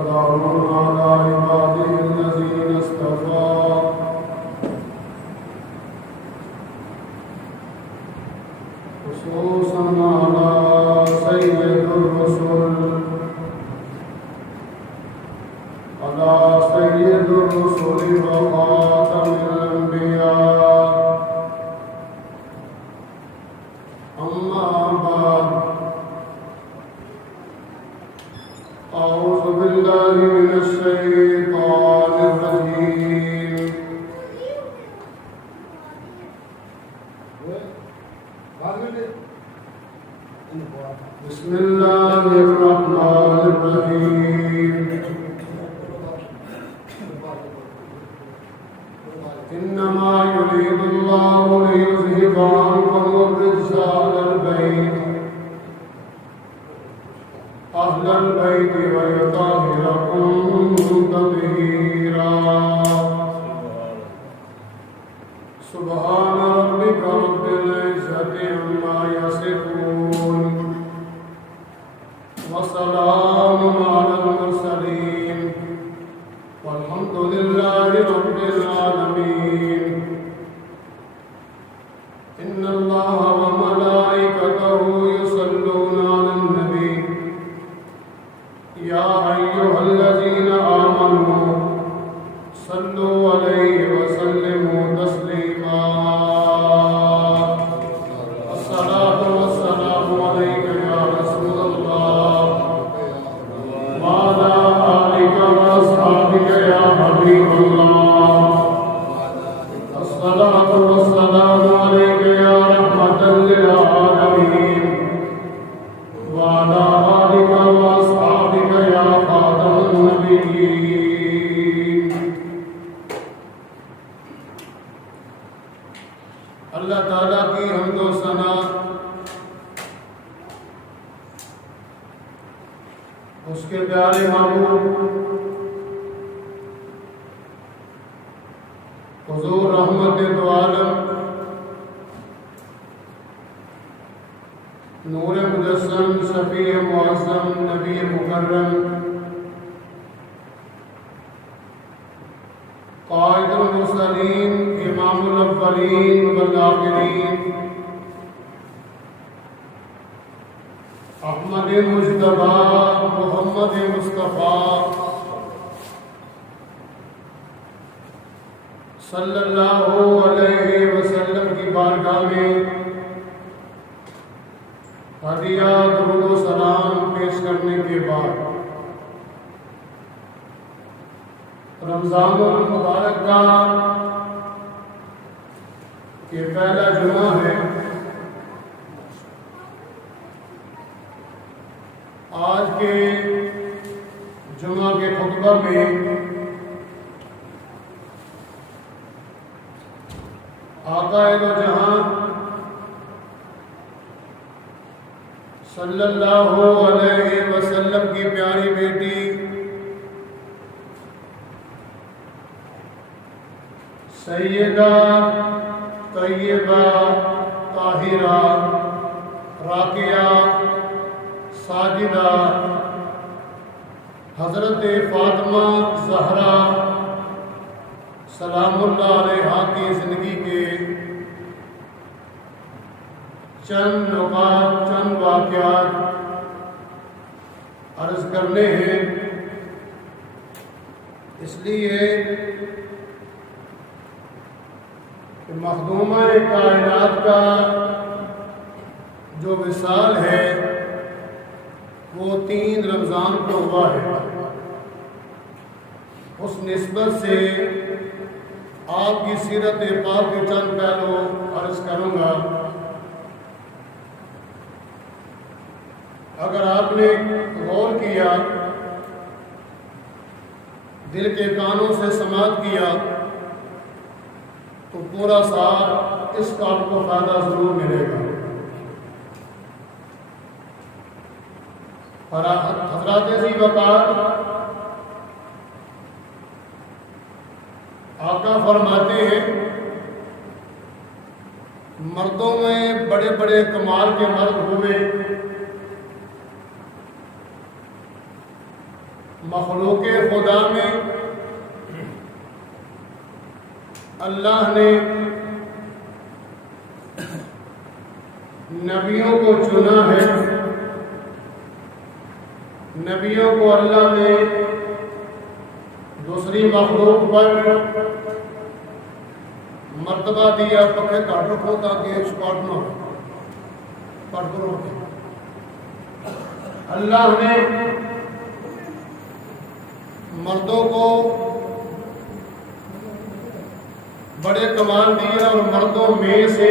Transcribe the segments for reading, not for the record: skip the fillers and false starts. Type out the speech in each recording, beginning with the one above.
وسلام على عباده الذين اصطفى خصوصا على سيد الرسل وخاتم الأنبياء أما بعد أعوذ بالله من الشيطان الرجيم بسم الله الرحمن الرحيم إنما يريد الله ليذهب عنكم الرجس أهل البيت ويطهركم تطهيرا سبحان ربك رب العزة عما يصفون وسلام على المرسلين والحمد لله رب العالمين إن الله وملائكته يصلون على النبي يا أيها الذين آمنوا صلوا عليه وسلموا تسليما الصلاة والسلام عليك يا رسول الله وعلى آلك وأصحابك يا حبيب الله الصلاة والسلام عليك يا رحمة للعالمين وعلى آلك وأصحابك يا خاتم النبيين اللہ تعالیٰ کی حمد و ثنا اس کے پیارے محبوب حضور رحمت دو عالم نور مجسم شفیع معظم نبی مکرم قائد المرسلین امام الاولین والآخرین احمد مجتبی محمد مصطفیٰ صلی اللہ علیہ وسلم کی بارگاہ میں ہدیہ درود و سلام پیش کرنے کے بعد رمضان المبارک کا یہ پہلا جمعہ ہے۔ آج کے جمعہ کے خطبہ میں آقا دو جہاں صلی اللہ علیہ وسلم کی پیاری بیٹی سیدہ طیبہ طاہرہ راقیہ ساجدہ حضرت فاطمہ زہرا سلام اللہ علیہا کی زندگی کے چند نکات چند واقعات عرض کرنے ہیں۔ اس لیے کہ مخدومہ کائنات کا جو وصال ہے وہ 3 رمضان کو ہوا ہے۔ اس نسبت سے آپ کی سیرت پاک کے چند پہلو عرض کروں گا۔ اگر آپ نے غور کیا، دل کے کانوں سے سماعت کیا تو پورا سال اس کا آپ کو فائدہ ضرور ملے گا۔ حضرات عزیز وقار آقا فرماتے ہیں مردوں میں بڑے بڑے کمال کے مرد ہوئے مخلوق خدا میں اللہ نے نبیوں کو چنا ہے. نبیوں کو اللہ نے دوسری مخلوق پر مرتبہ دیا. پکے کاٹ رکھو تاکہ اسپاٹ نہ ہو. کاٹ کرو. اللہ نے مردوں کو بڑے کمال دیا اور مردوں میں سے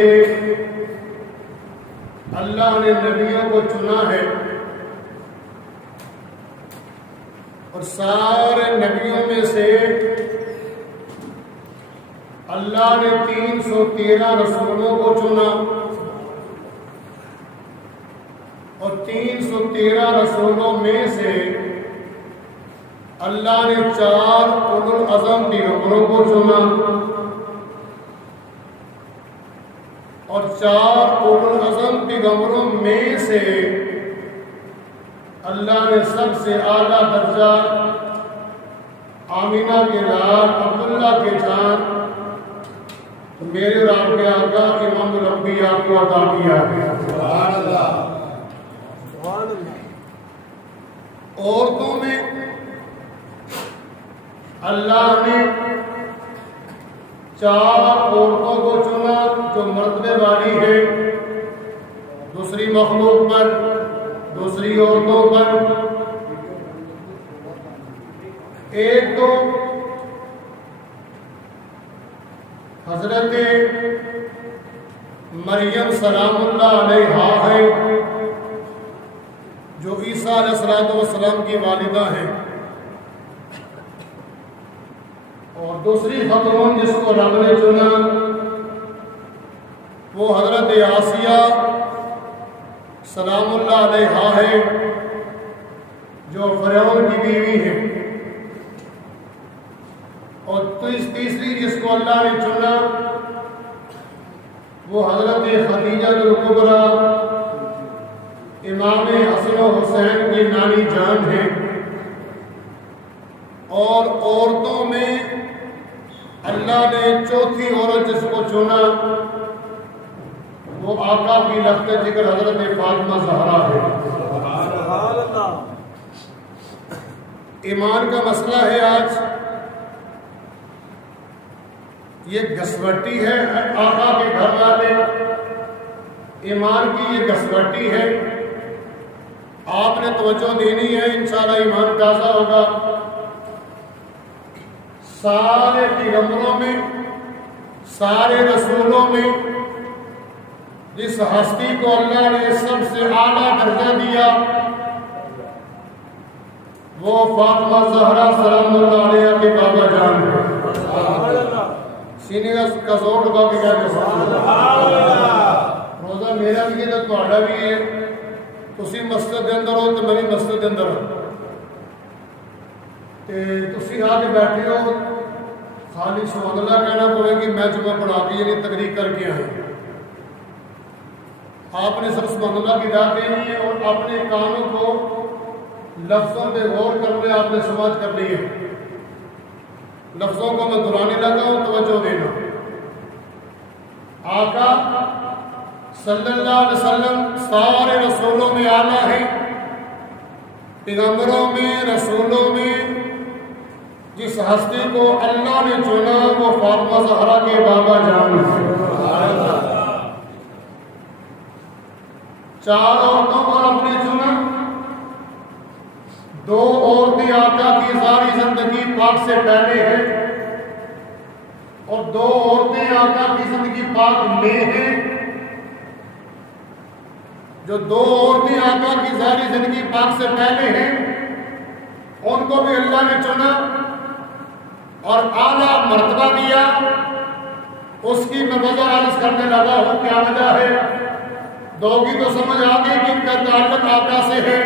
اللہ نے نبیوں کو چنا ہے اور سارے نبیوں میں سے اللہ نے 313 رسولوں کو چنا اور 313 رسولوں میں سے اللہ نے 4 اولو العزم پیغمبروں کو چنا اور 4 اولو العزم پیغمبروں میں سے اللہ نے سب سے اعلیٰ درجہ آمینہ کے لال عبداللہ کے جان میرے رب کے آقا امام الانبیاء کو عطا کیا ہے. سبحان اللہ. عورتوں میں اللہ نے 4 عورتوں کو چنا جو مرتبے والی ہے دوسری مخلوق پر, دوسری عورتوں پر. ایک تو حضرت مریم سلام اللہ علیہا ہے جو عیسیٰ علیہ السلام کی والدہ ہیں, اور دوسری خاتون جس کو رب نے چنا وہ حضرت آسیہ سلام اللہ علیہا ہے جو فرعون کی بیوی ہے, اور تیسری جس کو اللہ نے چنا وہ حضرت خدیجہ الکبریٰ امام حسن و حسین کی نانی جان ہے. اور عورتوں میں اللہ نے چوتھی عورت جس کو چنا وہ آقا کی لخت جگر حضرت فاطمہ زہرا ہے. ایمان کا مسئلہ ہے آج یہ گھسوٹی ہے. آقا کے گھر والے ایمان کی یہ گھسوٹی ہے. آپ نے توجہ دینی ہے, انشاءاللہ ایمان تازہ ہوگا. سارے پیغمبروں میں سارے رسولوں میں جس ہستی کو اللہ نے سب سے اعلیٰ درجہ دیا وہ فاطمہ زہرا سلام اللہ علیہا کے بابا جان ہے. سینے کا زور لگا کے کہتے ہیں روزہ میرا بھی ہے تو آڑا بھی ہے. تسی مسجد کے اندر ہو تو میری مسجد کے اندر ہو تسی آ کے بیٹھے ہو خالی سبحان اللہ کہنا پڑے کہ میں جمعہ پڑھا کے یعنی تقریر کر کے آئے. آپ نے سب سبحان اللہ کی داد دینی ہے اور اپنے کانوں کو لفظوں پہ غور کرنے آپ نے سماعت کرنی ہے. لفظوں کو میں دہرانے لگا ہوں, توجہ دینا. آقا صلی اللہ علیہ وسلم سارے رسولوں میں اعلیٰ ہے. پیغمبروں میں رسولوں میں جس ہستی کو اللہ نے چنا وہ فاطمہ زہرا کے بابا جان ہے. 4 عورتوں پر آپ نے چنا. 2 عورتیں آقا کی ساری زندگی پاک سے پہلے ہیں اور 2 عورتیں آقا کی زندگی پاک میں ہیں. جو 2 عورتیں آقا کی ساری زندگی پاک سے پہلے ہیں ان کو بھی اللہ نے چنا اور اعلیٰ مرتبہ دیا. اس کی میں وجہ عرض کرنے لگا ہوں. کیا وجہ ہے؟ 2 کی تو سمجھ آ گئی کہ ان کا تعلق آقا سے ہے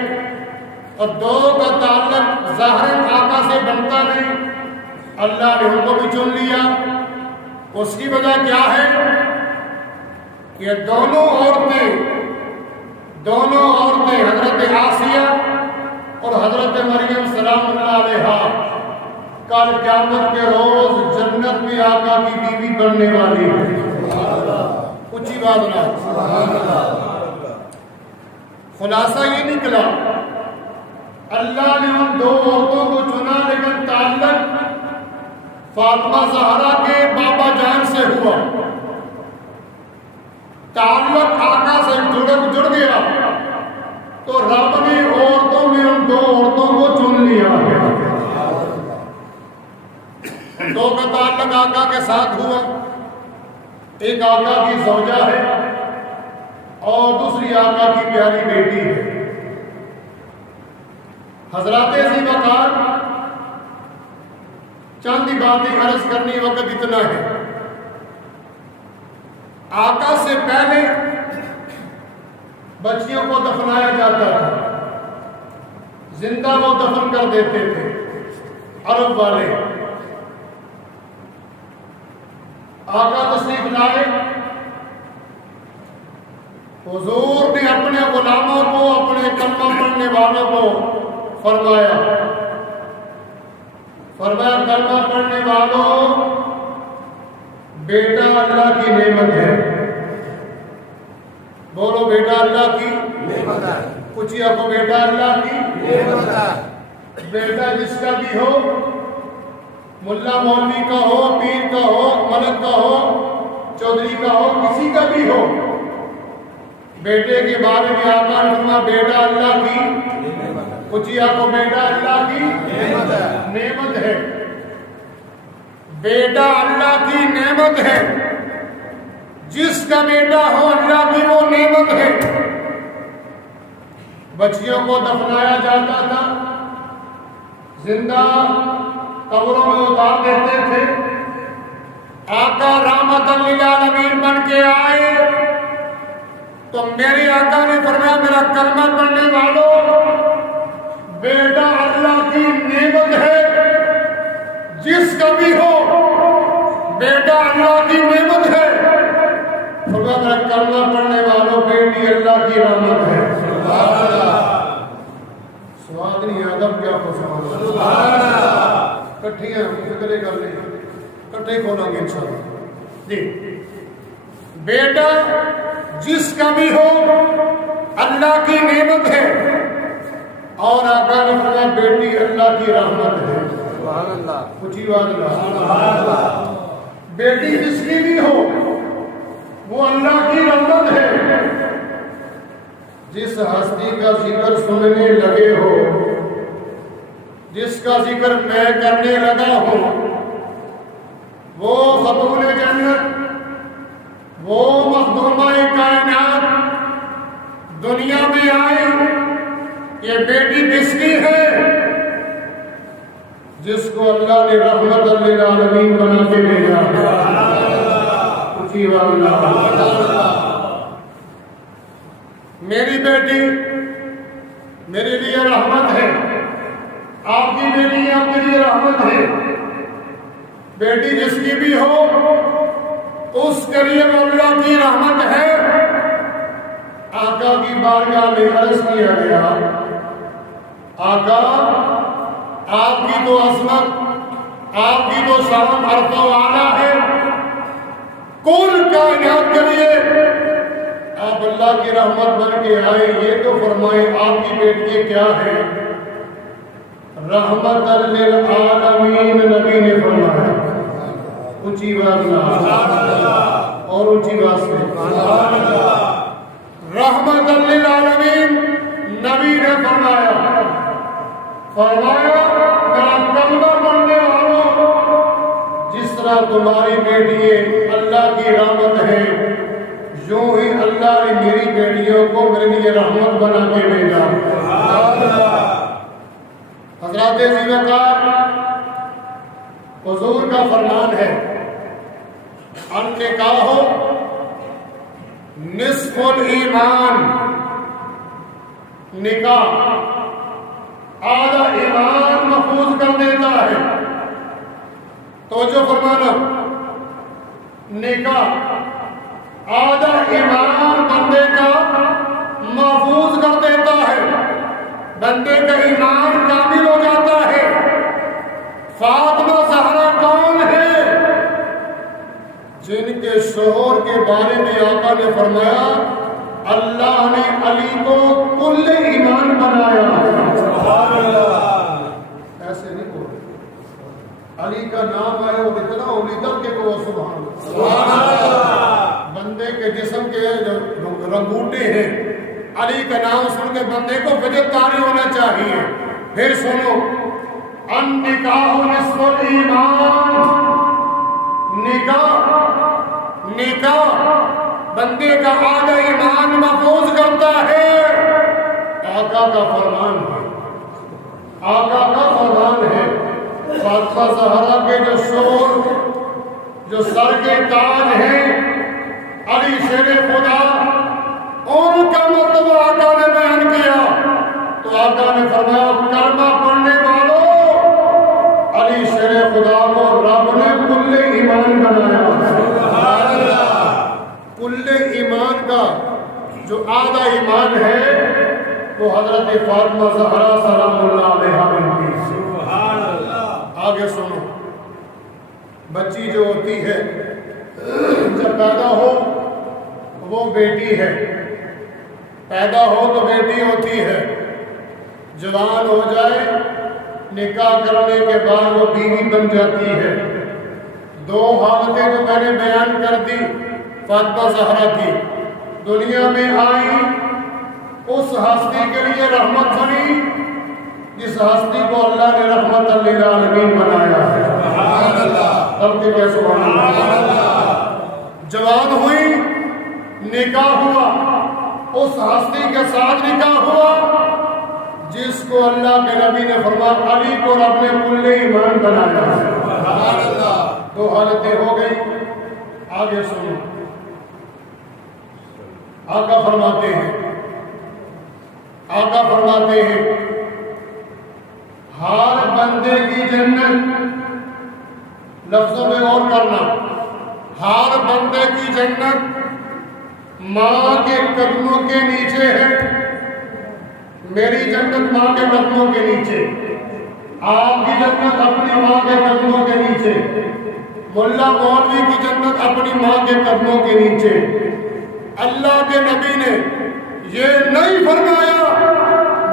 اور 2 کا تعلق ظاہر آقا سے بنتا نہیں. اللہ نے ان کو بھی چن لیا. اس کی وجہ کیا ہے کہ دونوں عورتیں حضرت آسیہ اور حضرت مریم سلام اللہ علیہا کل قیامت کے روز جنت میں آقا کی بیوی بننے والی ہے. اونچی بات نہ. خلاصہ یہ نکلا اللہ نے ان دو عورتوں کو چنا لیکن تعلق فاطمہ زہرا کے بابا جان سے ہوا. تعلق آقا سے جڑ گیا تو رب نے عورتوں میں ان دو عورتوں کو چن لیا ہے. دو کا تعلق آقا کے ساتھ ہوا. ایک آقا کی زوجہ ہے اور دوسری آقا کی پیاری بیٹی ہے. حضرات ذی وقار چند باتیں عرض کرنی وقت اتنا ہے. آقا سے پہلے بچیوں کو دفنایا جاتا تھا. زندہ وہ دفن کر دیتے تھے عرب والے. آقا تشریف لائے. حضور نے اپنے غلاموں کو اپنے کلمہ پڑھنے والوں کو فرمایا کلمہ پڑھنے والوں بیٹا اللہ کی نعمت ہے. بولو بیٹا اللہ کی نعمت ہے. پوچھئے آپ کو بیٹا اللہ کی نعمت ہے. بیٹا جس کا بھی ہو, ملا مولوی کا ہو, پیر کا ہو, ملک کا ہو, چودھری کا ہو, کسی کا بھی ہو, بیٹے کے بارے میں آقا نے فرمایا بیٹا اللہ کی نعمت ہے. پوچھئے آپ کو بیٹا اللہ کی نعمت ہے. بیٹا اللہ کی نعمت ہے. جس کا بیٹا ہو اللہ کی وہ نعمت ہے. بچیوں کو دفنایا جاتا تھا, زندہ قبروں میں اتار دیتے تھے. آقا رحمت للعالمین بن کے آئے تو میرے آقا نے فرمایا میرا کلمہ پڑھنے والوں بیٹا اللہ کی نعمت ہے. جس کا بھی ہو بیٹا اللہ کی نعمت ہے. فرمایا میرا کلمہ پڑھنے والوں بیٹی اللہ کی رحمت ہے. سواد نہیں آدم کیا خوش کٹھیاں فکرے کر لیں, کٹھے کھولا گے انشاءاللہ. جی بیٹا جس کا بھی ہو اللہ کی نعمت ہے. اور آقا نے فرمایا بیٹی اللہ کی رحمت ہے. سبحان اللہ. پوچھی بات اللہ. بیٹی جس کی بھی ہو وہ اللہ کی رحمت ہے. جس ہستی کا ذکر سننے لگے ہو, جس کا ذکر میں کرنے لگا ہوں, وہ خاتون جنت, وہ مخدومہ کائنات دنیا میں آئی. یہ بیٹی کس کی ہے؟ جس کو اللہ نے رحمت للعالمین بنا کے بھیجا. اسی واللہ میری بیٹی میرے لیے رحمت ہے, آپ کی بیٹی آپ کے لیے رحمت ہے. بیٹی جس کی بھی ہو اس کے لیے اللہ کی رحمت ہے. آقا کی بارگاہ میں عرض کیا گیا آقا آپ کی تو عظمت, آپ کی تو شان عرف و اعلیٰ ہے. کل کائنات کے لیے آپ اللہ کی رحمت بن کے آئے. یہ تو فرمائیں آپ کی بیٹی کیا ہے؟ رحمت للعالمین. نبی نے فرمایا اونچی بات اور اونچی بات سے رحمت للعالمین. نبی نے فرمایا میرا کلمہ پڑھنے والوں جس طرح تمہاری بیٹی اللہ کی رحمت ہے, یوں ہی اللہ نے میری بیٹیوں کو میرے لیے رحمت بنا کے بھیجا. حضرات ذی وقار حضور کا فرمان ہے ان کے کہو نصف الایمان, نکاح آدھا ایمان محفوظ کر دیتا ہے. توجہ فرمانا, نکاح آدھا ایمان بندے کا محفوظ کر دیتا ہے. بندے کا ایمان کامل ہو جاتا ہے۔ فاطمہ زہرا کون ہے؟ جن کے شوہر کے بارے میں آقا نے فرمایا اللہ نے علی کو کل ایمان بنایا۔ ایسے نہیں بول رہے، علی کا نام آئے وہ اتنا اولیدہ کہ وہ سبحان اللہ، بندے کے جسم کے جو رنگوٹے ہیں، علی کا نام سن کے بندے کو وجد طاری ہونا چاہیے۔ پھر سنو، النکاح نصف الایمان، نکاح بندے کا آدھا ایمان محفوظ کرتا ہے۔ آقا کا فرمان ہے، آقا کا فرمان ہے۔ فاطمہ زہرا کے جو شوہر جو سر کے تاج ہیں، علی شیر خدا، ان کا مرتبہ آقا نے بیان کیا تو آقا نے فرمایا کلمہ پڑھنے والوں، علی شیر خدا کو رب نے کل ایمان بنایا۔ کل ایمان کا جو آدھا ایمان ہے وہ حضرت فاطمہ زہرا سلام اللہ علیہا بنتی ہے۔ آگے سنو، بچی جو ہوتی ہے جب پیدا ہو وہ بیٹی ہے، پیدا ہو تو بیٹی ہوتی ہے، جوان ہو جائے نکاح کرنے کے بعد وہ بیوی بن جاتی ہے۔ دو حالتیں تو میں نے بیان کر دی فاطمہ زہرا کی۔ دنیا میں آئی اس ہستی کے لیے رحمت بنی جس ہستی کو اللہ نے رحمت للعالمین بنایا ہے۔ سبحان اللہ، تب کہ کیا سبحان اللہ۔ جوان ہوئی، نکاح ہوا، اس ہستی کے ساتھ نکاح ہوا جس کو اللہ کے نبی نے فرمایا علی کو رب نے کل ایمان بنایا ہے۔ سبحان اللہ۔ دو حالتیں ہو گئی۔ آگے سنو، آقا فرماتے ہیں، آقا فرماتے ہیں ہر بندے کی جنت، لفظوں میں غور کرنا، ہر بندے کی جنت ماں کے قدموں کے نیچے ہے۔ میری جنت ماں کے قدموں کے نیچے، آپ کی جنت اپنی ماں کے قدموں کے نیچے، ملا مولوی کی جنت اپنی ماں کے قدموں کے نیچے۔ اللہ کے نبی نے یہ نہیں فرمایا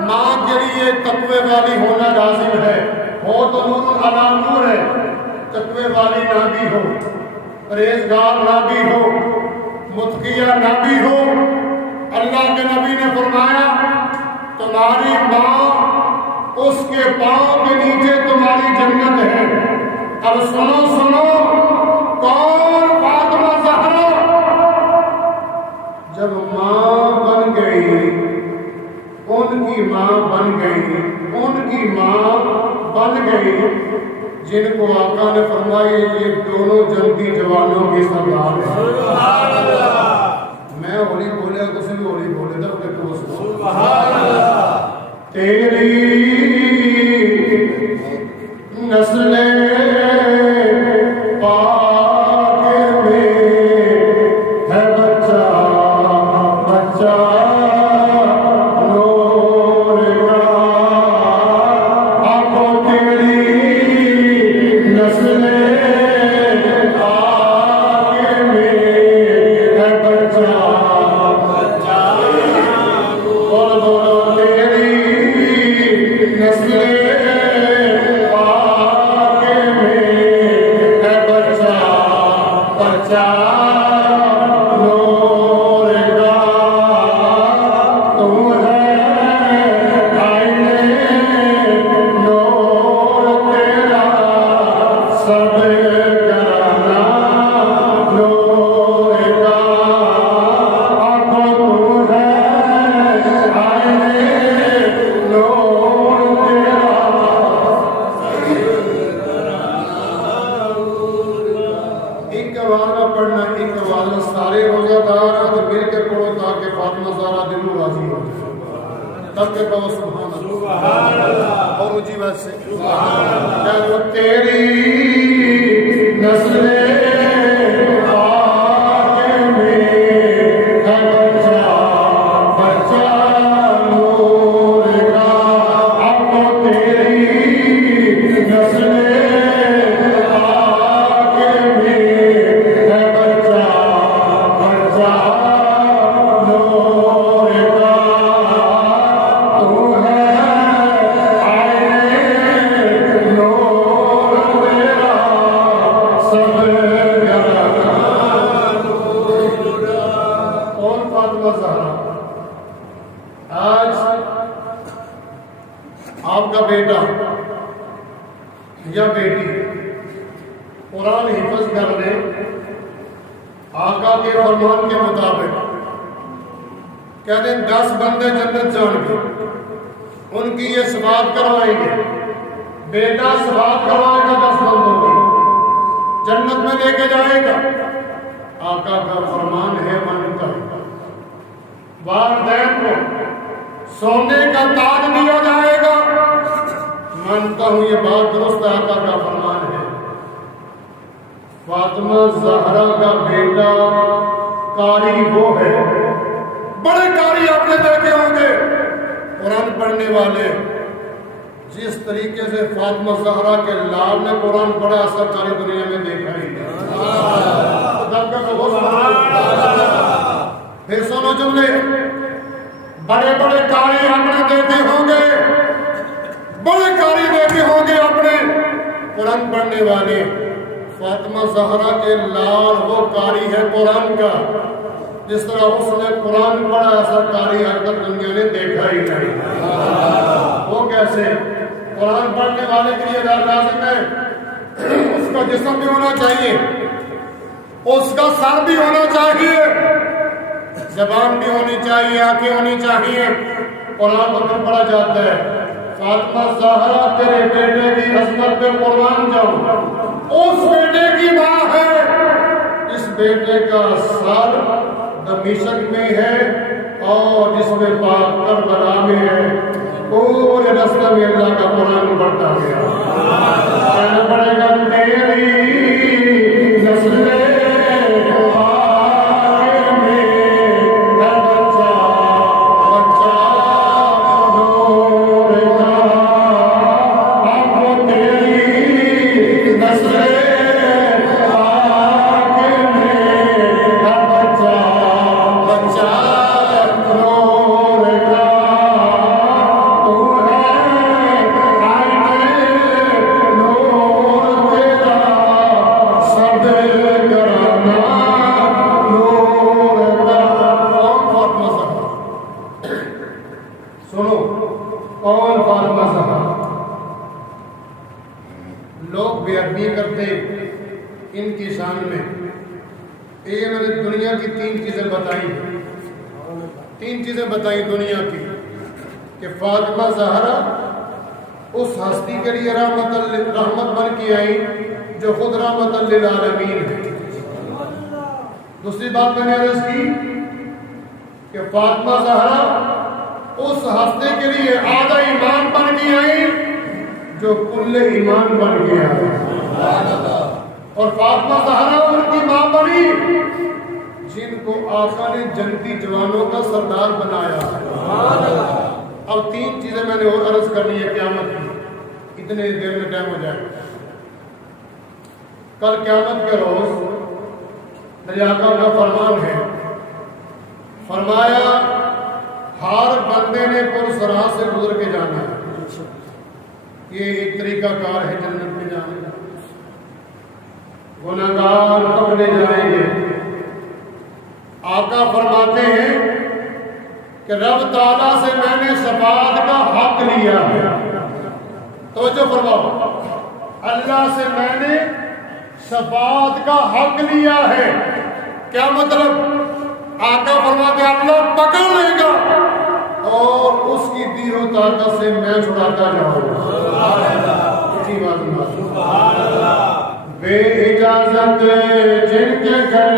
ماں کے لیے تقوی والی ہونا لازم ہے، ہو تو نور علی نور ہے، تقوی والی نہ بھی ہو، پرہیزگار نہ بھی ہو، متقیہ نہ بھی ہو۔ اللہ کے نبی نے فرمایا تمہاری ماں اس کے پاؤں کے نیچے تمہاری جنت ہے۔ اب سنو سنو، کون؟ فاطمہ زہرا جب ماں بن گئی، ان کی ماں بن گئی، ان کی ماں بن گئی جن کو آقا نے فرمایا یہ دونوں جلدی جوانوں کی سردار ہے۔ میں ہولی بولے کسی بھی ہولی بولے تھا کہ تو سبحان اللہ۔ تیری نسل پاک میں ہے بچہ بچہ نور کا، آنکھوں تیری نسل پاک میں ہے بچہ بچہ، بولو بولو تیری نسل پاک یا بیٹی قرآن حفظ کر لے آقا کے فرمان کے مطابق، کہتے ہیں 10 بندے جنت جان گے، ان کی یہ سبات کروائیں گے، بیٹا سبات کروائے گا 10 بندوں کی، جنت میں لے کے جائے گا۔ آقا کا فرمان ہے من کا، والدین کو سونے کا تاج دیا جائے گا۔ مانتا ہوں یہ بات درست آقا کا فرمان ہے۔ فاطمہ زہرا کا بیٹا قاری وہ ہے، بڑے قاری آپ نے دیکھے ہوں گے قرآن پڑھنے والے، جس طریقے سے فاطمہ زہرا کے لال نے قرآن پڑھا ایسا ساری دنیا میں دیکھا ہی نہیں۔ پھر سنو جملے، بڑے بڑے قاری آپ نے دیکھے ہوں گے، بڑے قاری دیکھے ہوں گے اپنے قرآن پڑھنے والے، فاطمہ زہرا کے لال وہ قاری ہے قرآن کا، جس طرح اس نے قرآن پڑھا ایسا قاری آج تک دنیا نے دیکھا ہی نہیں۔ وہ کیسے؟ قرآن پڑھنے والے کے لیے لازم ہے اس کا جسم بھی ہونا چاہیے، اس کا سر بھی ہونا چاہیے، زبان بھی ہونی چاہیے، آنکھیں ہونی چاہیے، قرآن پکڑ پڑا جاتا ہے۔ فاطمہ زہرا تیرے بیٹے کی عظمت پہ قربان جاؤں، اس بیٹے کی ماں ہے، اس بیٹے کا سر دمشق میں ہے اور جس میں پاک کربلا میں ہے، پورے راستے میں اللہ کا قرآن پڑھتا گیا۔ کہنا پڑے گا تیری نسل بتائی دنیا کی کہ فاطمہ زہرا اس ہستی کے لیے رحمت بن کے آئی جو خود رحمت للعالمین ہے۔ دوسری بات میں نے عرض کی کہ فاطمہ زہرا اس ہستی کے لیے آدھا ایمان بن کے آئی جو کل ایمان بن کے آئی، اور فاطمہ زہرا ان کی ماں بنی جن کو آقا نے جنتی جوانوں کا سردار بنایا ہے۔ اب 3 چیزیں میں نے اور عرض کرنی ہے قیامت کی، اتنے دیر میں ٹائم ہو جائے۔ کل قیامت کے روز میرے آقا کا فرمان ہے، فرمایا ہر بندے نے پرسرا سے گزر کے جانا ہے۔ یہ ایک طریقہ کار ہے جنت میں جانے کا۔ گناہگار پکڑے جائیں گے، آقا فرماتے ہیں کہ رب تعالیٰ سے میں نے شفاعت کا حق لیا ہے۔ توجہ فرماؤ، اللہ سے میں نے شفاعت کا حق لیا ہے۔ کیا مطلب؟ آقا فرماتے ہیں اللہ پکڑ لے گا اور اس کی تیر و طاقت سے میں چھڑاتا جاؤں گا۔ بے اجازت جن کے گھر،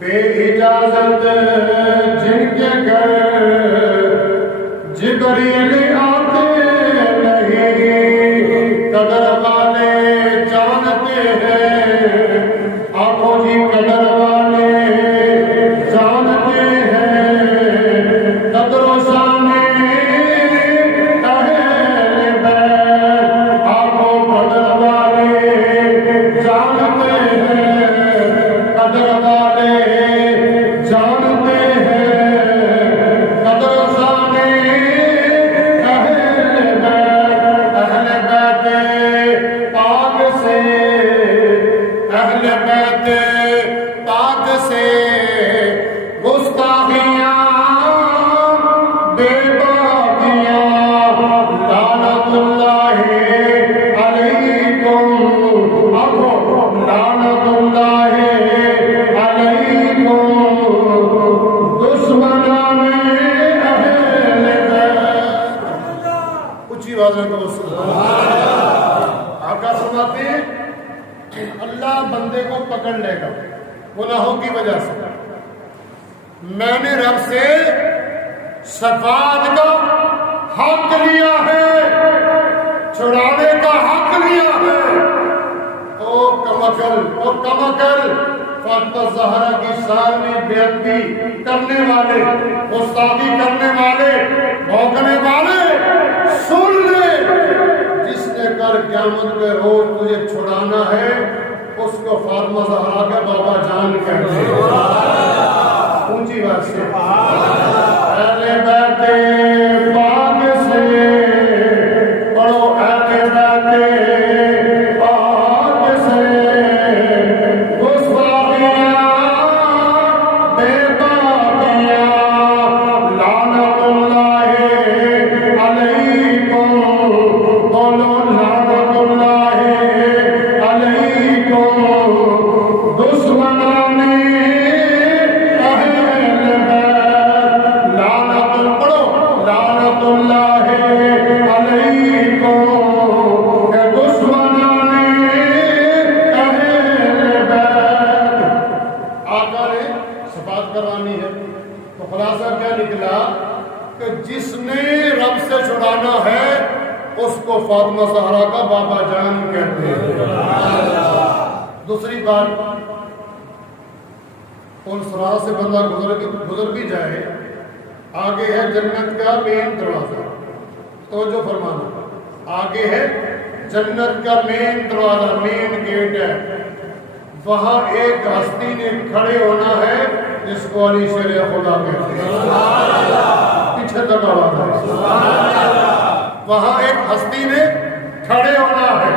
بے اجازت جن کے گھر جبریل آتے نہیں، قدر والے جانتے ہیں، آنکھوں جی قدر والے جانتے ہیں، قدر و شان اہل بیت، آنکھوں قدر والے جانتے آقا فرماتے ہیں اللہ بندے کو پکڑ لے گا گناہوں کی وجہ سے. میں نے رب سے شفاعت کا حق لیا ہے, چھڑانے کا حق لیا ہے. او کمکل فاطمہ زہرا کی شان میں بے ادبی کرنے والے, گستاخی کرنے والے, بھونکنے والے, سن لے, جس نے کر قیامت کے روز تجھے چھڑانا ہے اس کو فاطمہ زہرا کے بابا جان کہتے ہیں. اونچی بات سے اہل بیت پاک سے پڑھو, اہل بیت پاک سے گستاخیاں بے باقیاں لعنت اللہ علیکم, بولو لعنت اللہ علیکم. دشمنان جس نے رب سے چھڑانا ہے اس کو فاطمہ زہرا کا بابا جان کہتے ہیں. دوسری بات, ان سرا سے بندہ گزر بھی جائے, آگے ہے جنت کا مین دروازہ. توجہ فرمانا, آگے ہے جنت کا مین دروازہ, مین گیٹ ہے. وہاں ایک ہستی نے کھڑے ہونا ہے جس کو علی شیر خدا کہتے ہیں. پیچھے تک آواز ہے. وہاں ایک ہستی نے کھڑے ہونا ہے,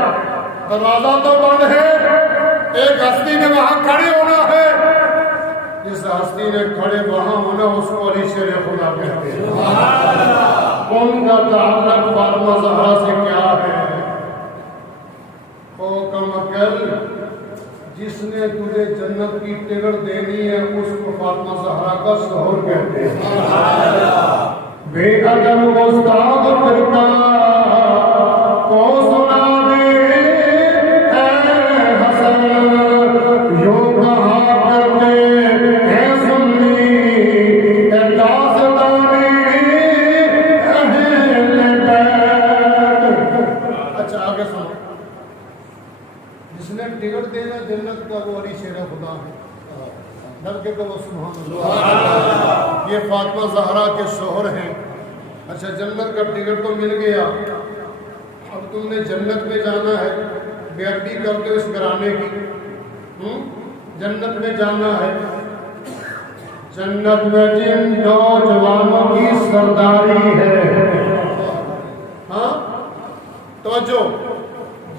دروازہ تو بند ہے, ایک ہستی نے وہاں کھڑے ہونا ہے. جس ہستی نے کھڑے وہاں ہونا اس کو علی شیر خدا کہتے ہیں. ان کا تعلق فاطمہ زہرا سے کیا ہے؟ او کمکل, جس نے تجھے جنت کی ٹکٹ دینی ہے اس کو فاطمہ زہرا کا شوہر کہتے ہیں. بے ادب گستاخ فرقہ کو سنا دے اے حسن, یوں کہا کرتے ہیں سنی اے داستانے اہل بیت. اچھا آگے سنو, جس نے ٹکٹ دینا جنت کا وہ علی شیر خدا ہے. ڈر کے کہ وہ سبحان اللہ, یہ فاطمہ زہرا کے شوہر ہیں. اچھا جنت کا ٹکٹ تو مل گیا, اب تم نے جنت میں جانا ہے, بے ادبی کرتے ہو اس گھرانے کی, جنت میں جانا ہے. جنت میں جن نوجوانوں کی سرداری ہے, ہاں توجہ,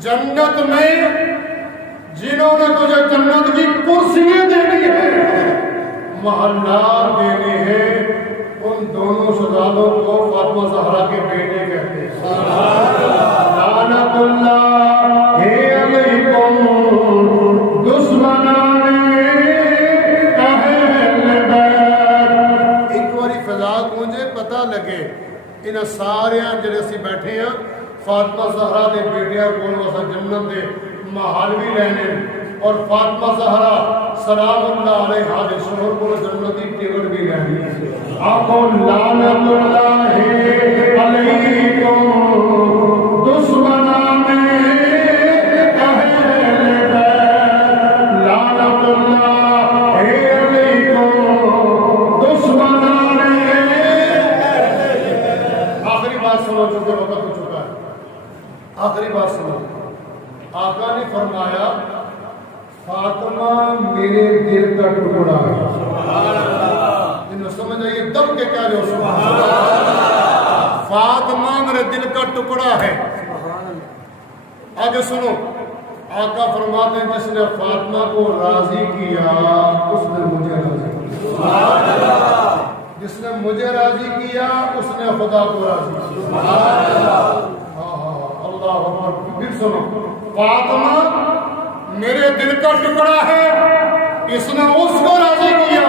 جنت میں جنہوں نے تجھے جنت کی کرسیاں دینی ہے, محلات دینے ہیں, ان دونوں شہزادوں کو فاطمہ زہرا کے بیٹے کہتے ہیں. لعنت اللہ علیکم دشمنان اہل بیت. ایک باری فضا مجھے پتہ لگے ان سارے جڑے اسی بیٹھے ہیں فاطمہ زہرا دے بیٹیاں کول وسا جنت دے محل بھی لینے, اور فاطمہ زہرا سلام اللہ علیہا دے شوہر کو جنتی ٹکٹ بھی لینی ہے. آقا لعنت اللہ علیکم دشمنان اہل بیت, لعنت اللہ علیکم دشمنان اہل بیت. آخری بات سنو چونکہ وقت ہو چکا ہے, آخری بات سنو. آقا نے فرمایا فاطمہ میرے دل کا ٹکڑا ہے. انہوں سمجھ آئیے دم کے کیا جو سبحان اللہ, فاطمہ میرے دل کا ٹکڑا ہے. آگے سنو, آقا فرماتے ہیں جس نے فاطمہ کو راضی کیا اس نے مجھے راضی کیا, جس نے مجھے راضی کیا اس نے خدا کو راضی کیا. اللہ اکبر. پھر سنو, فاطمہ میرے دل کا ٹکڑا ہے, اس نے اس کو راضی کیا,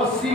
80